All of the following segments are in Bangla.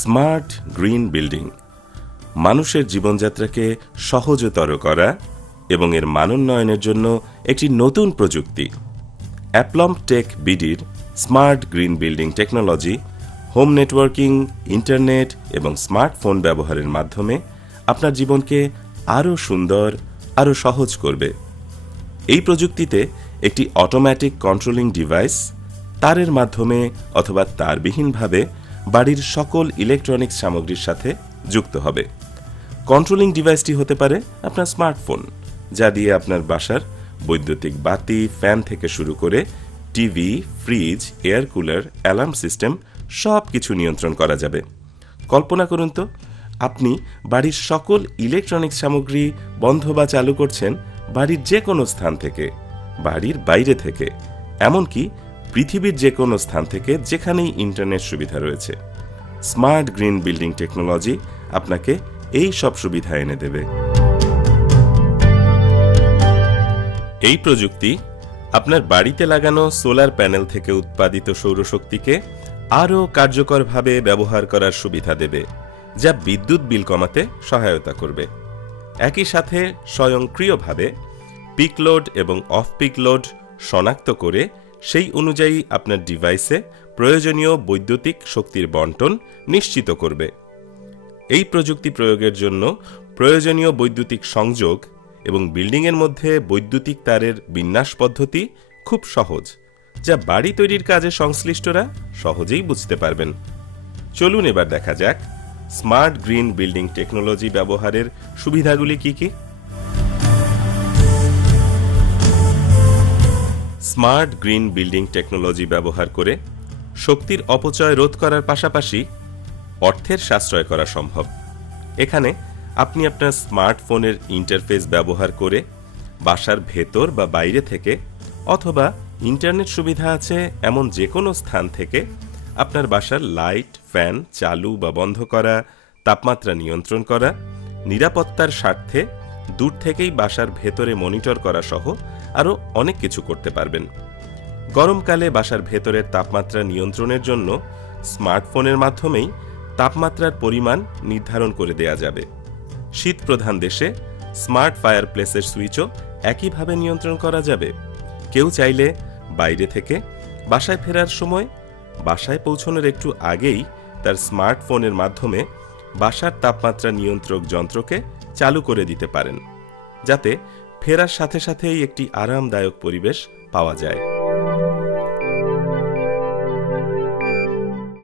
স্মার্ট গ্রিন বিল্ডিং মানুষের জীবনযাত্রাকে সহজতর করা এবং এর মানোন্নয়নের জন্য একটি নতুন প্রযুক্তি। অ্যাপ্লম্ব টেক বিডির smart green building technology home networking, internet এবং স্মার্টফোন ব্যবহারের মাধ্যমে আপনার জীবনকে আরও সুন্দর, আরও সহজ করবে। এই প্রযুক্তিতে একটি অটোমেটিক কন্ট্রোলিং ডিভাইস তারের মাধ্যমে অথবা তারবিহীনভাবে বাড়ির সকল ইলেকট্রনিক্স সামগ্রীর সাথে যুক্ত হবে। কন্ট্রোলিং ডিভাইসটি হতে পারে আপনার স্মার্টফোন, যা দিয়ে আপনার বাসার বৈদ্যুতিক বাতি, ফ্যান থেকে শুরু করে TV, fridge, air cooler, alarm system সব কিছু নিয়ন্ত্রণ করা যাবে। কল্পনা করুন তো, আপনি বাড়ির সকল ইলেকট্রনিক্স সামগ্রী বন্ধ বা চালু করছেন বাড়ির যে কোনো স্থান থেকে, বাড়ির বাইরে থেকে, এমনকি পৃথিবীর যে কোনো স্থান থেকে যেখানেই ইন্টারনেট সুবিধা রয়েছে। স্মার্ট গ্রিন বিল্ডিং টেকনোলজি আপনাকে এই সব সুবিধা এনে দেবে। এই প্রযুক্তি আপনার বাড়িতে লাগানো সোলার প্যানেল থেকে উৎপাদিত সৌরশক্তিকে আরও কার্যকরভাবে ব্যবহার করার সুবিধা দেবে, যা বিদ্যুৎ বিল কমাতে সহায়তা করবে। একই সাথে স্বয়ংক্রিয়ভাবে পিক লোড এবং অফ পিক লোড শনাক্ত করে সেই অনুযায়ী আপনার ডিভাইসে প্রয়োজনীয় বৈদ্যুতিক শক্তির বণ্টন নিশ্চিত করবে। এই প্রযুক্তি প্রয়োগের জন্য প্রয়োজনীয় বৈদ্যুতিক সংযোগ এবং বিল্ডিংয়ের মধ্যে বৈদ্যুতিক তারের বিন্যাস পদ্ধতি খুব সহজ, যা বাড়ি তৈরির কাজে সংশ্লিষ্টরা সহজেই বুঝতে পারবেন। চলুন এবার দেখা যাক স্মার্ট গ্রিন বিল্ডিং টেকনোলজি ব্যবহারের সুবিধাগুলি কি কি। স্মার্ট গ্রিন বিল্ডিং টেকনোলজি ব্যবহার করে শক্তির অপচয় রোধ করার পাশাপাশি অর্থের সাশ্রয় করা সম্ভব। এখানে আপনি আপনার স্মার্টফোনের ইন্টারফেস ব্যবহার করে বাসার ভেতর বা বাইরে থেকে অথবা ইন্টারনেট সুবিধা আছে এমন যে কোনো স্থান থেকে আপনার বাসার লাইট, ফ্যান চালু বা বন্ধ করা, তাপমাত্রা নিয়ন্ত্রণ করা, নিরাপত্তার স্বার্থে দূর থেকেই বাসার ভেতরে মনিটর করা সহ আরও অনেক কিছু করতে পারবেন। গরমকালে বাসার ভেতরের তাপমাত্রা নিয়ন্ত্রণের জন্য স্মার্টফোনের মাধ্যমেই তাপমাত্রার পরিমাণ নির্ধারণ করে দেয়া যাবে। শীতপ্রধান দেশে স্মার্ট ফায়ারপ্লেসের সুইচও একইভাবে নিয়ন্ত্রণ করা যাবে। কেউ চাইলে বাইরে থেকে বাসায় ফেরার সময় বাসায় পৌঁছানোর একটু আগেই তার স্মার্টফোনের মাধ্যমে বাসার তাপমাত্রা নিয়ন্ত্রক যন্ত্রকে চালু করে দিতে পারেন, যাতে ফেরার সাথে সাথেই একটি আরামদায়ক পরিবেশ পাওয়া যায়।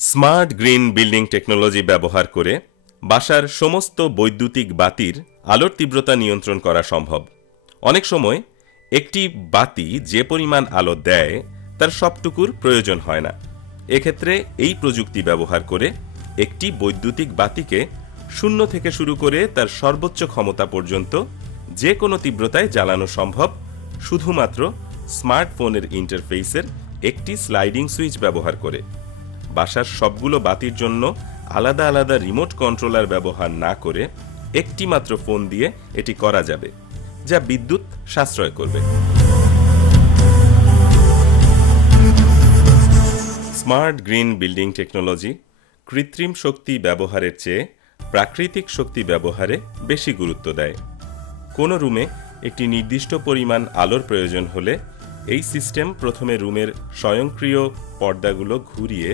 স্মার্ট গ্রিন বিল্ডিং টেকনোলজি ব্যবহার করে বাসার সমস্ত বৈদ্যুতিক বাতির আলোর তীব্রতা নিয়ন্ত্রণ করা সম্ভব। অনেক সময় একটি বাতি যে পরিমাণ আলো দেয় তার সবটুকুর প্রয়োজন হয় না। এক্ষেত্রে এই প্রযুক্তি ব্যবহার করে একটি বৈদ্যুতিক বাতিকে 0 থেকে শুরু করে তার সর্বোচ্চ ক্ষমতা পর্যন্ত যে কোনো তীব্রতায় জ্বালানো সম্ভব শুধুমাত্র স্মার্টফোনের ইন্টারফেসের একটি স্লাইডিং সুইচ ব্যবহার করে। বাসার সবগুলো বাতির জন্য আলাদা আলাদা রিমোট কন্ট্রোলার ব্যবহার না করে একটি মাত্র ফোন দিয়ে এটি করা যাবে, যা বিদ্যুৎ সাশ্রয় করবে। স্মার্ট গ্রিন বিল্ডিং টেকনোলজি কৃত্রিম শক্তি ব্যবহারের চেয়ে প্রাকৃতিক শক্তি ব্যবহারে বেশি গুরুত্ব দেয়। কোনো রুমে একটি নির্দিষ্ট পরিমাণ আলোর প্রয়োজন হলে এই সিস্টেম প্রথমে রুমের স্বয়ংক্রিয় পর্দাগুলো ঘুরিয়ে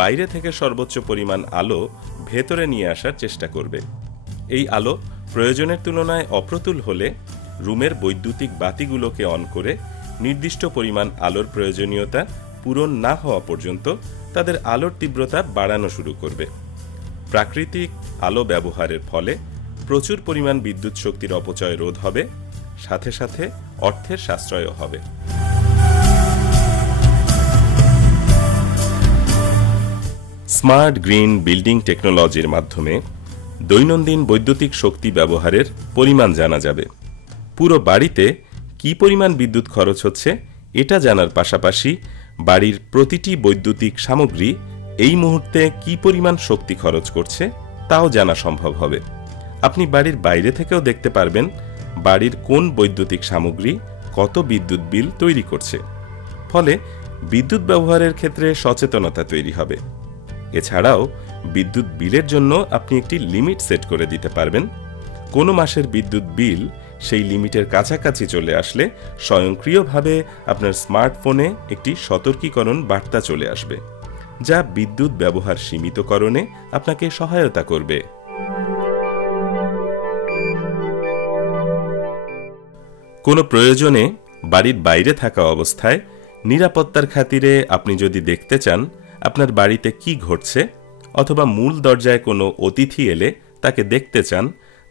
বাইরে থেকে সর্বোচ্চ পরিমাণ আলো ভেতরে নিয়ে আসার চেষ্টা করবে। এই আলো প্রয়োজনের তুলনায় অপ্রতুল হলে রুমের বৈদ্যুতিক বাতিগুলোকে অন করে নির্দিষ্ট পরিমাণ আলোর প্রয়োজনীয়তা পূরণ না হওয়া পর্যন্ত তাদের আলোর তীব্রতা বাড়ানো শুরু করবে। প্রাকৃতিক আলো ব্যবহারের ফলে প্রচুর পরিমাণ বিদ্যুৎ শক্তির অপচয় রোধ হবে, সাথে সাথে অর্থের সাশ্রয়ও হবে। স্মার্ট গ্রিন বিল্ডিং টেকনোলজির মাধ্যমে দৈনন্দিন বৈদ্যুতিক শক্তি ব্যবহারের পরিমাণ জানা যাবে। পুরো বাড়িতে কি পরিমাণ বিদ্যুৎ খরচ হচ্ছে এটা জানার পাশাপাশি বাড়ির প্রতিটি বৈদ্যুতিক সামগ্রী এই মুহূর্তে কি পরিমাণ শক্তি খরচ করছে তাও জানা সম্ভব হবে। আপনি বাড়ির বাইরে থেকেও দেখতে পারবেন বাড়ির কোন বৈদ্যুতিক সামগ্রী কত বিদ্যুৎ বিল তৈরি করছে। ফলে বিদ্যুৎ ব্যবহারের ক্ষেত্রে সচেতনতা তৈরি হবে। এছাড়াও বিদ্যুৎ বিলের জন্য আপনি একটি লিমিট সেট করে দিতে পারবেন। কোনো মাসের বিদ্যুৎ বিল সেই লিমিটের কাছাকাছি চলে আসলে স্বয়ংক্রিয়ভাবে আপনার স্মার্টফোনে একটি সতর্কীকরণ বার্তা চলে আসবে, যা বিদ্যুৎ ব্যবহার সীমিতকরণে আপনাকে সহায়তা করবে। কোনো প্রয়োজনে বাড়ির বাইরে থাকা অবস্থায় নিরাপত্তার খাতিরে আপনি যদি দেখতে চান আপনার বাড়িতে কি ঘটছে, অথবা মূল দরজায় কোনো অতিথি এলে তাকে দেখতে চান,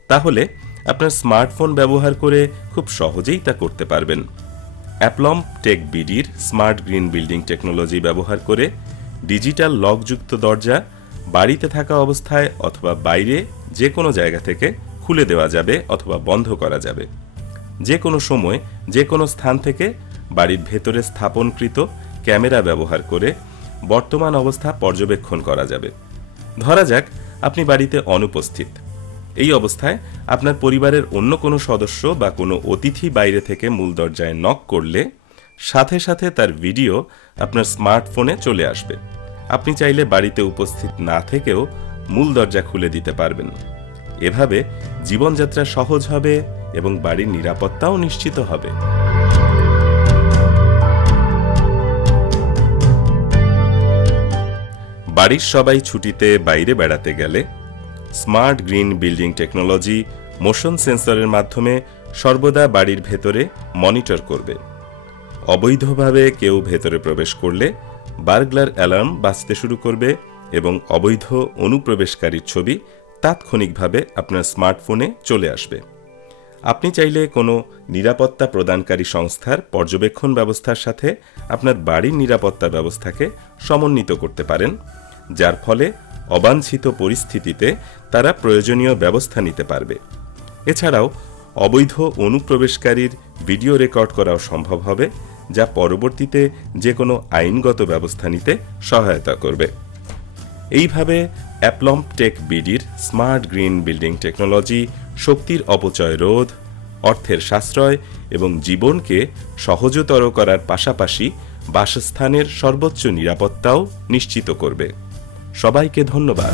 তাহলে আপনার স্মার্টফোন ব্যবহার করে খুব সহজেই তা করতে পারবেন। অ্যাপলম টেক বিডির স্মার্ট গ্রিন বিল্ডিং টেকনোলজি ব্যবহার করে ডিজিটাল লকযুক্ত দরজা বাড়িতে থাকা অবস্থায় অথবা বাইরে যে কোনো জায়গা থেকে খুলে দেওয়া যাবে অথবা বন্ধ করা যাবে। যে কোনো সময় যে কোনো স্থান থেকে বাড়ির ভেতরে স্থাপনকৃত ক্যামেরা ব্যবহার করে বর্তমান অবস্থা পর্যবেক্ষণ করা যাবে। ধরা যাক আপনি বাড়িতে অনুপস্থিত। এই অবস্থায় আপনার পরিবারের অন্য কোনো সদস্য বা কোনো অতিথি বাইরে থেকে মূল দরজায় নক করলে সাথে সাথে তার ভিডিও আপনার স্মার্টফোনে চলে আসবে। আপনি চাইলে বাড়িতে উপস্থিত না থেকেও মূল দরজা খুলে দিতে পারবেন। এভাবে জীবনযাত্রা সহজ হবে এবং বাড়ির নিরাপত্তাও নিশ্চিত হবে। বাড়ির সবাই ছুটিতে বাইরে বেড়াতে গেলে smart green building technology motion সেন্সরের মাধ্যমে সর্বদা বাড়ির ভেতরে মনিটর করবে। অবৈধভাবে কেউ ভেতরে প্রবেশ করলে বার্গলার অ্যালার্ম বাজতে শুরু করবে এবং অবৈধ অনুপ্রবেশকারীর ছবি তাৎক্ষণিকভাবে আপনার স্মার্টফোনে চলে আসবে। আপনি চাইলে কোনো নিরাপত্তা প্রদানকারী সংস্থার পর্যবেক্ষণ ব্যবস্থার সাথে আপনার বাড়ির নিরাপত্তা ব্যবস্থাকে সমন্বিত করতে পারেন, যার ফলে অবাঞ্ছিত পরিস্থিতিতে তারা প্রয়োজনীয় ব্যবস্থা নিতে পারবে। এছাড়াও অবৈধ অনুপ্রবেশকারীর ভিডিও রেকর্ড করাও সম্ভব হবে, যা পরবর্তীতে যে কোনো আইনগত ব্যবস্থা নিতে সহায়তা করবে। এইভাবে অ্যাপলম টেক বিডির স্মার্ট গ্রিন বিল্ডিং টেকনোলজি শক্তির অপচয় রোধ, অর্থের সাশ্রয় এবং জীবনকে সহজতর করার পাশাপাশি বাসস্থানের সর্বোচ্চ নিরাপত্তাও নিশ্চিত করবে। সবাইকে ধন্যবাদ।